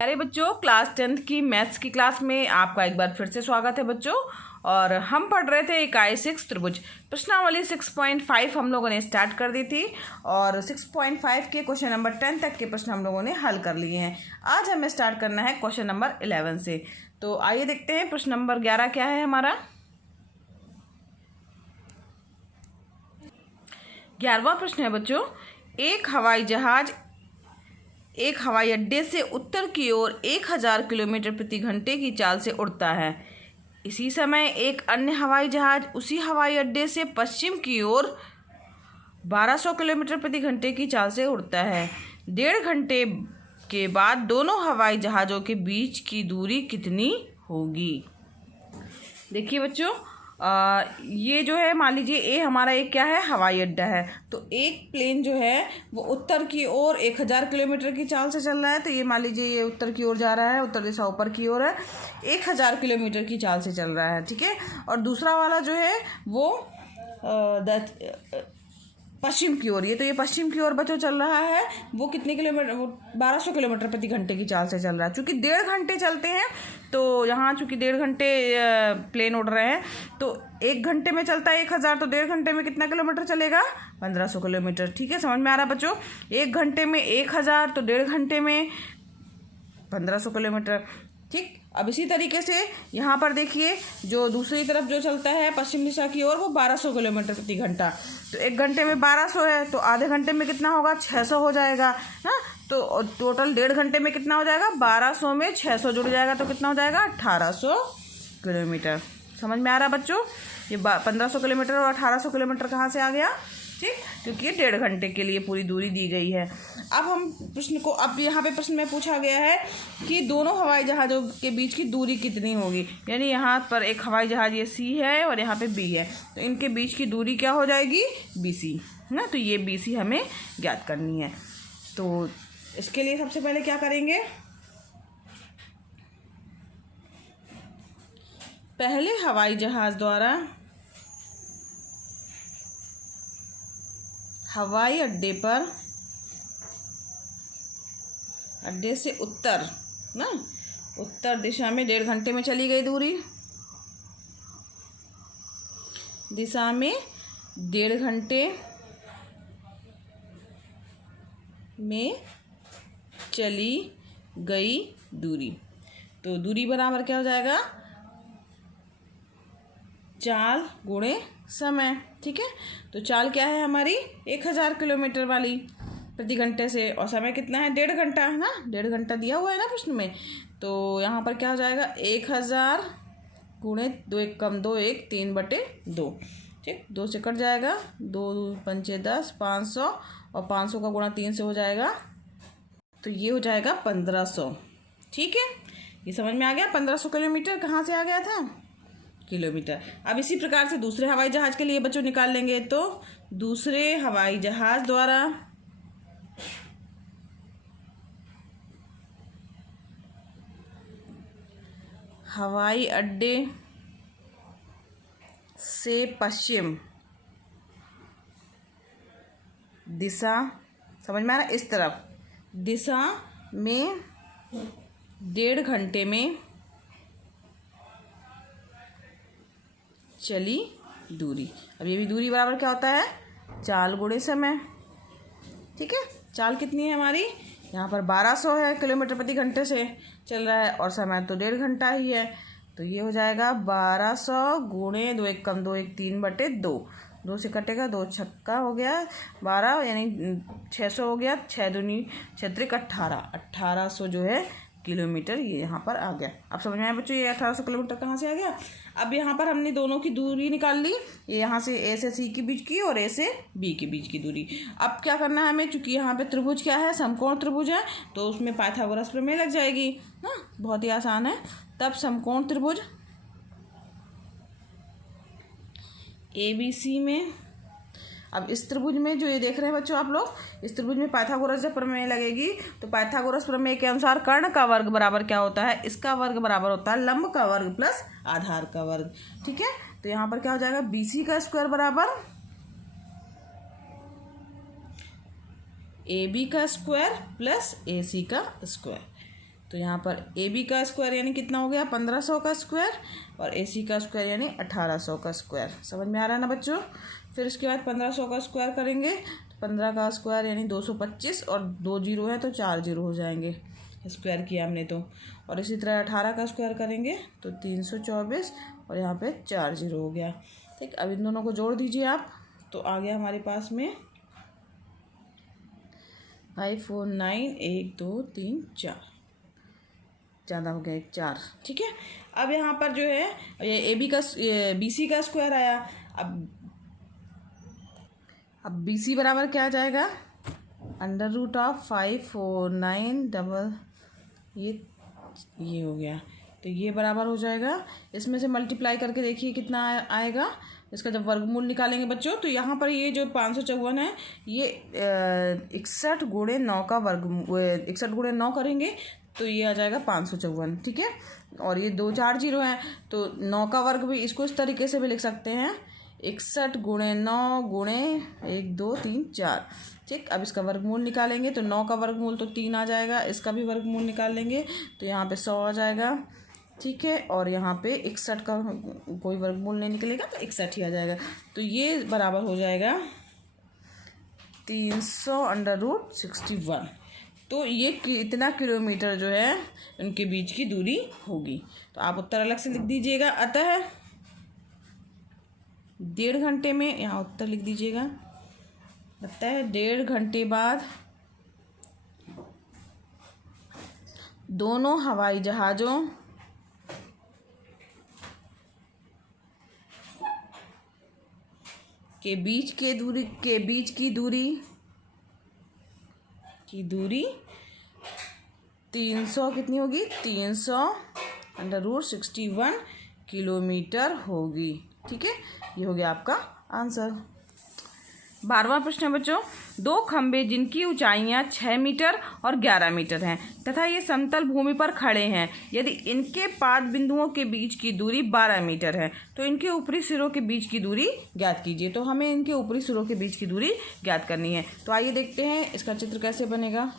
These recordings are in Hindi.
अरे बच्चों, क्लास 10th की मैथ्स की क्लास में आपका एक बार फिर से स्वागत है बच्चों। और हम पढ़ रहे थे इकाई 6 त्रिभुज प्रश्नावली 6.5 हम लोगों ने स्टार्ट कर दी थी और 6.5 के क्वेश्चन नंबर 10 तक के प्रश्न हम लोगों ने हल कर लिए हैं। आज हमें स्टार्ट करना है क्वेश्चन नंबर 11 से। तो आइए देखते हैं प्रश्न नंबर 11 क्या है हमारा। 11वां प्रश्न है बच्चों, एक हवाई अड्डे से उत्तर की ओर 1000 किलोमीटर प्रति घंटे की चाल से उड़ता है। इसी समय एक अन्य हवाई जहाज उसी हवाई अड्डे से पश्चिम की ओर 1200 किलोमीटर प्रति घंटे की चाल से उड़ता है। 1.5 घंटे के बाद दोनों हवाई जहाज़ों के बीच की दूरी कितनी होगी। देखिए बच्चों, ये जो है मान लीजिए ए हमारा एक क्या है, हवाई अड्डा है। तो एक प्लेन जो है वो उत्तर की ओर 1000 किलोमीटर की चाल से चल रहा है। तो ये मान लीजिए ये उत्तर की ओर जा रहा है, उत्तर दिशा ऊपर की ओर है, 1000 किलोमीटर की चाल से चल रहा है, ठीक है। और दूसरा वाला जो है वो पश्चिम की ओर, ये पश्चिम की ओर बच्चों चल रहा है। वो कितने किलोमीटर, वो 1200 किलोमीटर प्रति घंटे की चाल से चल रहा है। चूँकि 1.5 घंटे चलते हैं तो यहाँ चूँकि 1.5 घंटे प्लेन उड़ रहे हैं, तो 1 घंटे में चलता है 1000, तो 1.5 घंटे में कितना किलोमीटर चलेगा, 1500 किलोमीटर। ठीक है, समझ में आ रहा बच्चों। 1 घंटे में 1000 तो 1.5 घंटे में 1500 किलोमीटर। ठीक, अब इसी तरीके से यहाँ पर देखिए जो दूसरी तरफ जो चलता है पश्चिम दिशा की ओर वो 1200 किलोमीटर प्रति घंटा। तो 1 घंटे में 1200 है तो आधे घंटे में कितना होगा, 600 हो जाएगा ना। तो टोटल 1.5 घंटे में कितना हो जाएगा, 1200 में 600 जुड़ जाएगा तो कितना हो जाएगा, 1800 किलोमीटर। समझ में आ रहा बच्चों। ये 1500 किलोमीटर और 1800 किलोमीटर कहाँ से आ गया, ठीक, क्योंकि ये 1.5 घंटे के लिए पूरी दूरी दी गई है। अब हम प्रश्न को, अब यहाँ पे प्रश्न में पूछा गया है कि दोनों हवाई जहाज़ों के बीच की दूरी कितनी होगी। यानी यहाँ पर एक हवाई जहाज़ ये सी है और यहाँ पे बी है, तो इनके बीच की दूरी क्या हो जाएगी, BC ना। तो ये BC हमें ज्ञात करनी है। तो इसके लिए सबसे पहले क्या करेंगे, पहले हवाई जहाज़ द्वारा हवाई अड्डे से उत्तर दिशा में 1.5 घंटे में चली गई दूरी, दिशा में 1.5 घंटे में चली गई दूरी। तो दूरी बराबर क्या हो जाएगा, चाल गुणे समय। ठीक है, तो चाल क्या है हमारी, 1000 किलोमीटर वाली प्रति घंटे से, और समय कितना है, 1.5 घंटा है ना, 1.5 घंटा दिया हुआ है ना प्रश्न में। तो यहाँ पर क्या हो जाएगा, 1000 गुणे 2 1 कम 2 1 3/2। ठीक, 2 से कट जाएगा, 2 5 10 500 और 500 का गुणा 3 से हो जाएगा, तो ये हो जाएगा 1500। ठीक है, ये समझ में आ गया। 1500 किलोमीटर कहाँ से आ गया था, किलोमीटर। अब इसी प्रकार से दूसरे हवाई जहाज़ के लिए बच्चों निकाल लेंगे। तो दूसरे हवाई जहाज़ द्वारा हवाई अड्डे से पश्चिम दिशा, समझ में आ रहा है, इस तरफ दिशा में 1.5 घंटे में चली दूरी। अब ये भी दूरी बराबर क्या होता है, चाल गुणे समय। ठीक है, चाल कितनी है हमारी, यहाँ पर 1200 है किलोमीटर प्रति घंटे से चल रहा है और समय तो 1.5 घंटा ही है। तो ये हो जाएगा 1200 गुणे 2 1 कम 2 1 3/2। 2 से कटेगा, 2 छक्का हो गया 12, यानी 600 हो गया, 6 दूनी 6 त्रिक 1800 जो है किलोमीटर ये यहाँ पर आ गया। अब समझ में आया बच्चों, ये 1800 किलोमीटर कहाँ से आ गया। अब यहाँ पर हमने दोनों की दूरी निकाल ली, ये यहाँ से A से C के बीच की और A से B के बीच की दूरी। अब क्या करना है हमें, चूँकि यहाँ पे त्रिभुज क्या है, समकोण त्रिभुज है, तो उसमें पाइथागोरस प्रमेय लग जाएगी ना, बहुत ही आसान है। तब समकोण त्रिभुज ABC में, अब इस त्रिभुज में जो ये देख रहे हैं बच्चों आप लोग, इस त्रिभुज में पाइथागोरस जब प्रमेय लगेगी तो पाइथागोरस प्रमेय के अनुसार कर्ण का वर्ग बराबर क्या होता है, इसका वर्ग बराबर होता है लंब का वर्ग प्लस आधार का वर्ग। ठीक है, तो यहाँ पर क्या हो जाएगा, BC का स्क्वायर बराबर AB का स्क्वायर प्लस AC का स्क्वायर। तो यहाँ पर ए बी का स्क्वायर यानी कितना हो गया 1500 का स्क्वायर, और ए सी का स्क्वायर यानी 1800 का स्क्वायर। समझ में आ रहा है ना बच्चों। फिर इसके बाद 1500 का स्क्वायर करेंगे तो 15 का स्क्वायर यानी 225, और 2 जीरो है तो 4 जीरो हो जाएंगे, स्क्वायर किया हमने तो। और इसी तरह 18 का स्क्वायर करेंगे तो 324, और यहाँ पे 4 जीरो हो गया। ठीक, अब इन दोनों को जोड़ दीजिए आप, तो आ गया हमारे पास में 5 4 9 1 2 3 4, ज़्यादा हो गया 4। ठीक है, अब यहाँ पर जो है ये ए बी का बी सी का स्क्वायर आया। अब बी सी बराबर क्या आ जाएगा, अंडर रूट ऑफ 5 4 9 डबल, ये हो गया। तो ये बराबर हो जाएगा, इसमें से मल्टीप्लाई करके देखिए कितना आएगा। इसका जब वर्गमूल निकालेंगे बच्चों, तो यहाँ पर ये जो 554 है, ये 61 गुणे 9 का वर्गमूल, 61 गुणे 9 करेंगे तो ये आ जाएगा 554। ठीक है, और ये 2 4 जीरो हैं, तो 9 का वर्ग भी इसको इस तरीके से भी लिख सकते हैं, 61 गुणे 9 गुणे 1 2 3 4। ठीक, अब इसका वर्गमूल निकालेंगे तो 9 का वर्गमूल तो 3 आ जाएगा, इसका भी वर्गमूल निकाल लेंगे तो यहाँ पे 100 आ जाएगा। ठीक है, और यहाँ पे 61 का कोई वर्गमूल नहीं निकलेगा तो 61 ही आ जाएगा। तो ये बराबर हो जाएगा 300 अंडर रूट 61। तो ये इतना किलोमीटर जो है उनके बीच की दूरी होगी। तो आप उत्तर अलग से लिख दीजिएगा। अतः 1.5 घंटे में, यहाँ उत्तर लिख दीजिएगा, अतः 1.5 घंटे बाद दोनों हवाई जहाज़ों के बीच की दूरी 300 कितनी होगी, 300 अंडर रूट 61 किलोमीटर होगी। ठीक है, ये हो गया आपका आंसर। 12वां प्रश्न है बच्चों, 2 खंबे जिनकी ऊंचाइयां 6 मीटर और 11 मीटर हैं तथा ये समतल भूमि पर खड़े हैं, यदि इनके पाद बिंदुओं के बीच की दूरी 12 मीटर है तो इनके ऊपरी सिरों के बीच की दूरी ज्ञात कीजिए। तो हमें इनके ऊपरी सिरों के बीच की दूरी ज्ञात करनी है। तो आइए देखते हैं इसका चित्र कैसे बनेगा।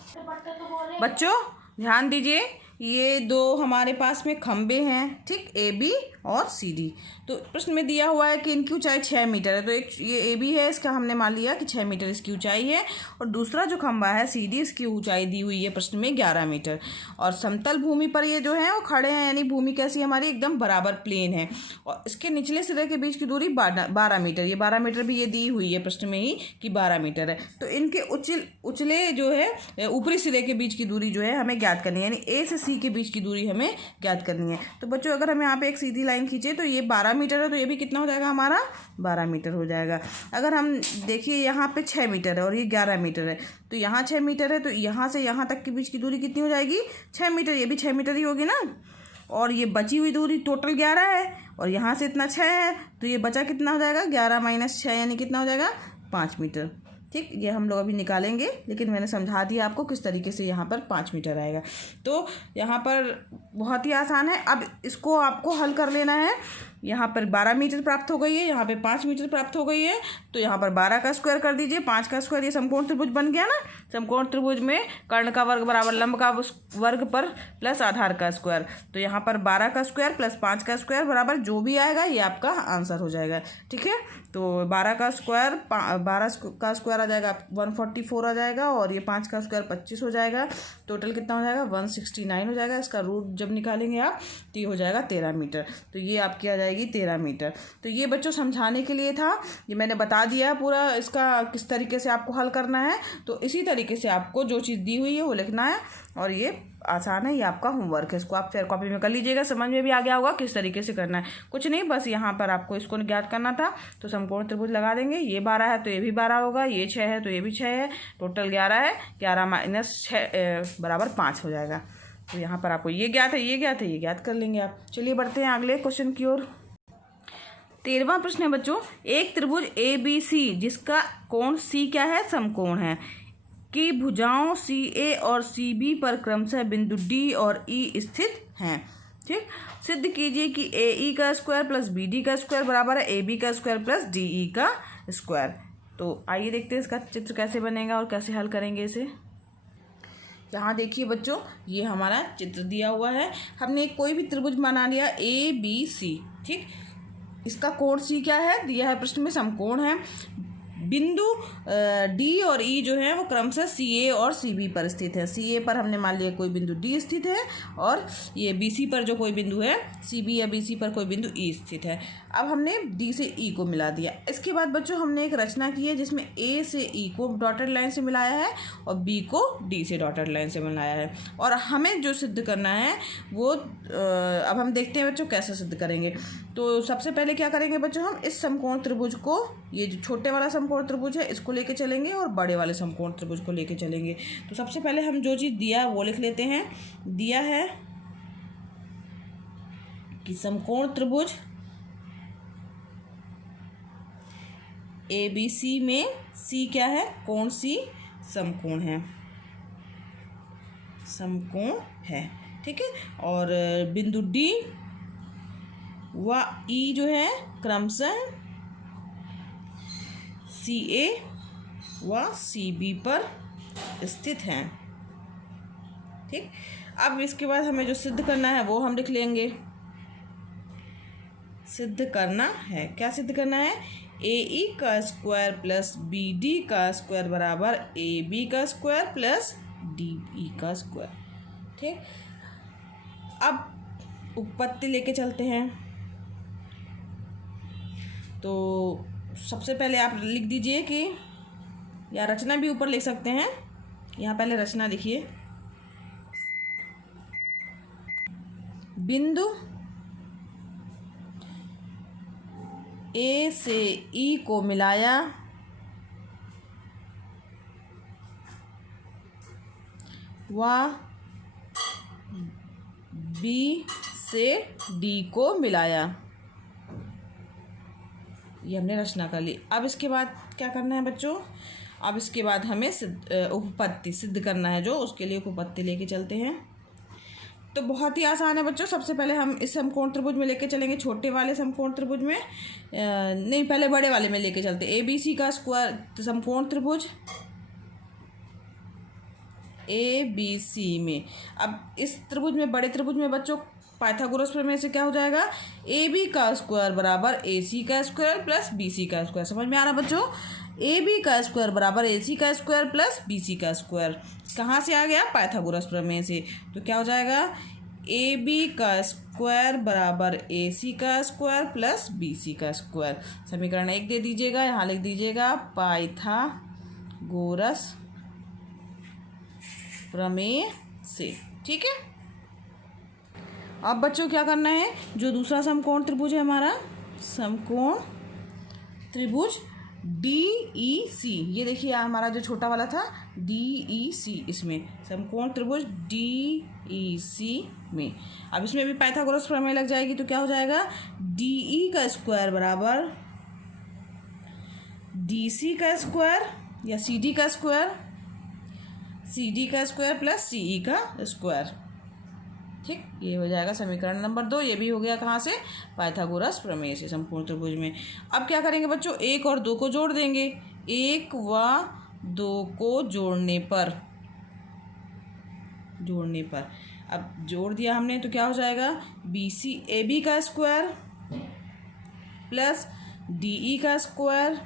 बच्चों ध्यान दीजिए, ये 2 हमारे पास में खंबे हैं, ठीक, ए बी और सी डी। तो प्रश्न में दिया हुआ है कि इनकी ऊंचाई 6 मीटर है, तो एक ये ए बी है, इसका हमने मान लिया कि 6 मीटर इसकी ऊंचाई है, और दूसरा जो खंबा है सी डी, इसकी ऊंचाई दी हुई है प्रश्न में 11 मीटर। और समतल भूमि पर ये जो है वो खड़े हैं, यानी भूमि कैसी हमारी एकदम बराबर प्लेन है, और इसके निचले सिरे के बीच की दूरी 12 मीटर, ये 12 मीटर भी ये दी हुई है प्रश्न में ही कि 12 मीटर है। तो इनके उचले जो है ऊपरी सिरे के बीच की दूरी जो है हमें ज्ञात करनी है, यानी ए से सी के बीच की दूरी हमें ज्ञात करनी है। तो बच्चों अगर हम यहाँ पे एक सीधी लाइन खींचे तो ये 12 मीटर है, तो ये भी कितना हो जाएगा हमारा 12 मीटर हो जाएगा। अगर हम देखिए यहाँ पे 6 मीटर है और ये 11 मीटर है, तो यहाँ 6 मीटर है, तो यहाँ से यहाँ तक के बीच की दूरी कितनी हो जाएगी 6 मीटर, ये भी 6 मीटर ही होगी ना। और ये बची हुई दूरी टोटल 11 है, और यहाँ से इतना 6 है, तो ये बचा कितना हो जाएगा 11 माइनस 6 यानी कितना हो जाएगा 5 मीटर। ठीक, ये हम लोग अभी निकालेंगे, लेकिन मैंने समझा दिया आपको किस तरीके से यहाँ पर 5 मीटर आएगा। तो यहाँ पर बहुत ही आसान है। अब इसको आपको हल कर लेना है। यहाँ पर 12 मीटर प्राप्त हो गई है, यहाँ पे 5 मीटर प्राप्त हो गई है, तो यहाँ पर 12 का स्क्वायर कर दीजिए, 5 का स्क्वायर, ये समकोण त्रिभुज बन गया ना। समकोण त्रिभुज में कर्ण का वर्ग बराबर लंब का वर्ग पर प्लस आधार का स्क्वायर, तो यहाँ पर 12 का स्क्वायर प्लस 5 का स्क्वायर बराबर जो भी आएगा ये आपका आंसर हो जाएगा। ठीक है, तो 12 का स्क्वायर 12 का स्क्वायर आ जाएगा 144 आ जाएगा, और ये 5 का स्क्वायर 25 हो जाएगा। टोटल कितना हो जाएगा 169 हो जाएगा। इसका रूट जब निकालेंगे आप तो ये हो जाएगा 13 मीटर। तो ये आपकी आ जाएगी 13 मीटर। तो ये बच्चों समझाने के लिए था, ये मैंने बता दिया पूरा इसका किस तरीके से आपको हल करना है। तो इसी तरीके से आपको जो चीज़ दी हुई है वो लिखना है, और ये आसान है, ये आपका होमवर्क है। इसको आप फेयर कॉपी में कर लीजिएगा, समझ में भी आ गया होगा किस तरीके से करना है। कुछ नहीं, बस यहाँ पर आपको इसको ज्ञात करना था। तो समकोण त्रिभुज लगा देंगे, ये 12 है तो ये भी 12 होगा, ये 6 है तो ये भी 6 है, टोटल 11 है, 11 माइनस 6 बराबर 5 हो जाएगा। तो यहाँ पर आपको ये ज्ञात है, ये ज्ञात है, ये ज्ञात कर लेंगे आप। चलिए बढ़ते हैं अगले क्वेश्चन की ओर। 13वां प्रश्न है बच्चों, एक त्रिभुज ए बी सी जिसका कोण सी क्या है, समकोण है, की भुजाओं सी ए और सी बी पर क्रमशः बिंदु डी और ई स्थित हैं। ठीक, सिद्ध कीजिए कि ए ई का स्क्वायर प्लस बी डी का स्क्वायर बराबर है ए बी का स्क्वायर प्लस डी ई का स्क्वायर। तो आइए देखते हैं इसका चित्र कैसे बनेगा और कैसे हल करेंगे इसे। यहाँ देखिए बच्चों, ये हमारा चित्र दिया हुआ है। हमने कोई भी त्रिभुज बना लिया ABC, ठीक। इसका कोण C क्या है, दिया है प्रश्न में, समकोण है। बिंदु D और E जो है वो क्रमशः CA और CB पर स्थित है। CA पर हमने मान लिया कोई बिंदु D स्थित है, और ये BC पर जो कोई बिंदु है, CB या BC पर कोई बिंदु E स्थित है। अब हमने D से E को मिला दिया। इसके बाद बच्चों हमने एक रचना की है जिसमें A से E को डॉटेड लाइन से मिलाया है और B को D से डॉटेड लाइन से मिलाया है। और हमें जो सिद्ध करना है वो अब हम देखते हैं बच्चों कैसे सिद्ध करेंगे। तो सबसे पहले क्या करेंगे बच्चों, हम इस समकोण त्रिभुज को, ये जो छोटे वाला समकोण त्रिभुज है इसको लेके चलेंगे और बड़े वाले समकोण त्रिभुज को लेके चलेंगे। तो सबसे पहले हम जो चीज़ दिया वो लिख लेते हैं। दिया है कि समकोण त्रिभुज ABC में C क्या है, कोण C समकोण है, समकोण है, ठीक है। और बिंदु D व E जो है क्रमशः CA व CB पर स्थित हैं, ठीक। अब इसके बाद हमें जो सिद्ध करना है वो हम लिख लेंगे। सिद्ध करना है, क्या सिद्ध करना है, AE का स्क्वायर प्लस BD का स्क्वायर बराबर AB का स्क्वायर प्लस DE का स्क्वायर, ठीक। अब उपपत्ति लेके चलते हैं। तो सबसे पहले आप लिख दीजिए कि, या रचना भी ऊपर लिख सकते हैं। यहाँ पहले रचना लिखिए। बिंदु A से E को मिलाया व B से D को मिलाया, ये हमने रचना कर ली। अब इसके बाद क्या करना है बच्चों, अब इसके बाद हमें उपपत्ति सिद्ध करना है, जो उसके लिए उपपत्ति लेके चलते हैं। तो बहुत ही आसान है बच्चों। सबसे पहले हम इस समकोण त्रिभुज में लेके चलेंगे, छोटे वाले समकोण त्रिभुज में, नहीं पहले बड़े वाले में लेके चलते। ABC का स्क्वायर समकोण त्रिभुज ABC में, अब इस त्रिभुज में, बड़े त्रिभुज में बच्चों पाइथागोरस प्रमेय से क्या हो जाएगा, AB का स्क्वायर बराबर AC का स्क्वायर प्लस BC का स्क्वायर। समझ में आ रहा बच्चों, AB का स्क्वायर बराबर AC का स्क्वायर प्लस BC का स्क्वायर कहाँ से आ गया, पाइथागोरस प्रमेय से। तो क्या हो जाएगा, AB का स्क्वायर बराबर AC का स्क्वायर प्लस BC का स्क्वायर। समीकरण 1 दे दीजिएगा, यहाँ लिख दीजिएगा पाइथागोरस प्रमेय से, ठीक है। अब बच्चों क्या करना है, जो दूसरा समकोण त्रिभुज है हमारा, समकोण त्रिभुज DEC, ये देखिए हमारा जो छोटा वाला था DEC, इसमें समकोण त्रिभुज DEC में, अब इसमें भी पाइथागोरस प्रमेय लग जाएगी। तो क्या हो जाएगा, DE का स्क्वायर बराबर DC का स्क्वायर या CD का स्क्वायर, CD का स्क्वायर प्लस CE का स्क्वायर, ठीक। ये हो जाएगा समीकरण नंबर 2। ये भी हो गया कहाँ से, पाइथागोरस प्रमेय से, समकोण त्रिभुज में। अब क्या करेंगे बच्चों, 1 और 2 को जोड़ देंगे। 1 व 2 को जोड़ने पर अब जोड़ दिया हमने, तो क्या हो जाएगा, AB का स्क्वायर प्लस DE का स्क्वायर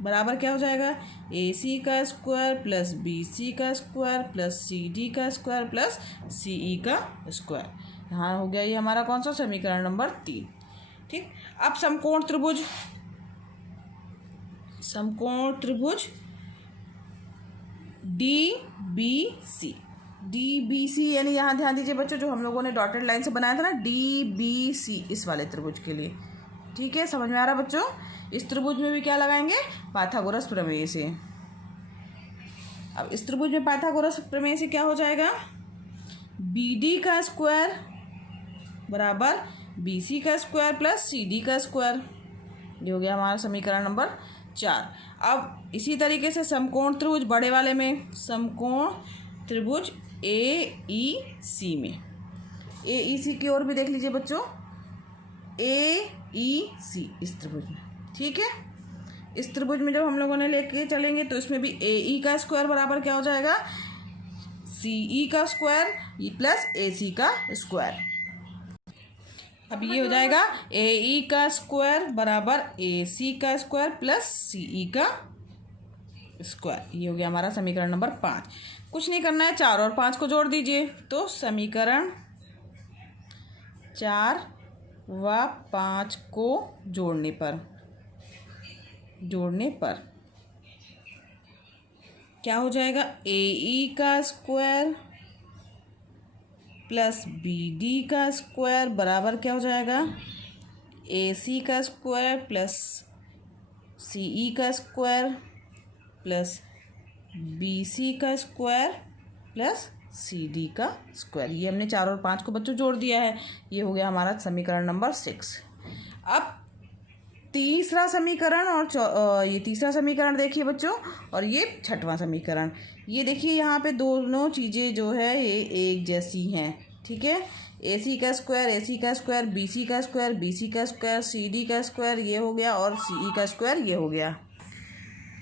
बराबर क्या हो जाएगा, AC का स्क्वायर प्लस BC का स्क्वायर प्लस CD का स्क्वायर प्लस CE का स्क्वायर। यहाँ हो गया ये हमारा कौन सा, समीकरण नंबर 3, ठीक। अब समकोण त्रिभुज DBC यानी यहाँ ध्यान दीजिए बच्चों, जो हम लोगों ने डॉटेड लाइन से बनाया था ना, DBC, इस वाले त्रिभुज के लिए, ठीक है। समझ में आ रहा बच्चों, इस त्रिभुज में भी क्या लगाएंगे, पाइथागोरस प्रमेय से। अब इस त्रिभुज में पाइथागोरस प्रमेय से क्या हो जाएगा, BD का स्क्वायर बराबर BC का स्क्वायर प्लस CD का स्क्वायर। ये हो गया हमारा समीकरण नंबर 4। अब इसी तरीके से समकोण त्रिभुज बड़े वाले में, समकोण त्रिभुज AEC में, AEC की ओर भी देख लीजिए बच्चों, AEC इस त्रिभुज में, ठीक है। इस त्रिभुज में जब हम लोगों ने लेके चलेंगे तो इसमें भी AE का स्क्वायर बराबर क्या हो जाएगा, CE का स्क्वायर प्लस AC का स्क्वायर। अब ये हो जाएगा AE का स्क्वायर बराबर AC का स्क्वायर प्लस CE का स्क्वायर। ये हो गया हमारा समीकरण नंबर 5। कुछ नहीं करना है, 4 और 5 को जोड़ दीजिए। तो समीकरण 4 व 5 को जोड़ने पर क्या हो जाएगा, AE का स्क्वायर प्लस BD का स्क्वायर बराबर क्या हो जाएगा, AC का स्क्वायर प्लस CE का स्क्वायर प्लस BC का स्क्वायर प्लस CD का स्क्वायर। ये हमने 4 और 5 को बच्चों जोड़ दिया है। ये हो गया हमारा समीकरण नंबर 6। अब तीसरा समीकरण और ये तीसरा समीकरण देखिए बच्चों, और ये छठवां समीकरण। ये देखिए यहाँ पे दोनों चीज़ें जो है ये एक जैसी हैं, ठीक है। AC का स्क्वायर BC का स्क्वायर BC का स्क्वायर CD का स्क्वायर ये हो गया, और CE का स्क्वायर ये हो गया।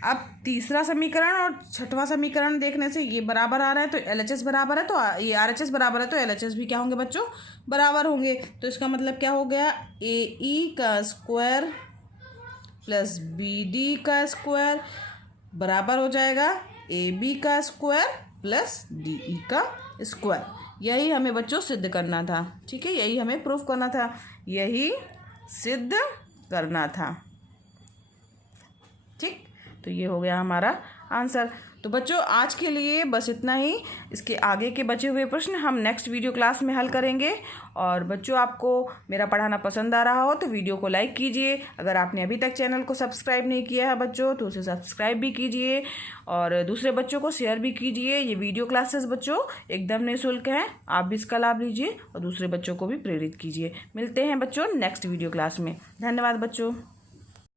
अब तीसरा समीकरण और छठवां समीकरण देखने से ये बराबर आ रहा है, तो LHS बराबर है, तो ये RHS बराबर है, तो LHS भी क्या होंगे बच्चों, बराबर होंगे। तो इसका मतलब क्या हो गया, AE का स्क्वायर प्लस BD का स्क्वायर बराबर हो जाएगा AB का स्क्वायर प्लस DE का स्क्वायर। यही हमें बच्चों सिद्ध करना था, ठीक है, यही हमें प्रूफ करना था, यही सिद्ध करना था, ठीक। तो ये हो गया हमारा आंसर। तो बच्चों आज के लिए बस इतना ही। इसके आगे के बचे हुए प्रश्न हम नेक्स्ट वीडियो क्लास में हल करेंगे। और बच्चों आपको मेरा पढ़ाना पसंद आ रहा हो तो वीडियो को लाइक कीजिए। अगर आपने अभी तक चैनल को सब्सक्राइब नहीं किया है बच्चों तो उसे सब्सक्राइब भी कीजिए और दूसरे बच्चों को शेयर भी कीजिए। ये वीडियो क्लासेस बच्चों एकदम निःशुल्क हैं, आप भी इसका लाभ लीजिए और दूसरे बच्चों को भी प्रेरित कीजिए। मिलते हैं बच्चों नेक्स्ट वीडियो क्लास में। धन्यवाद बच्चों।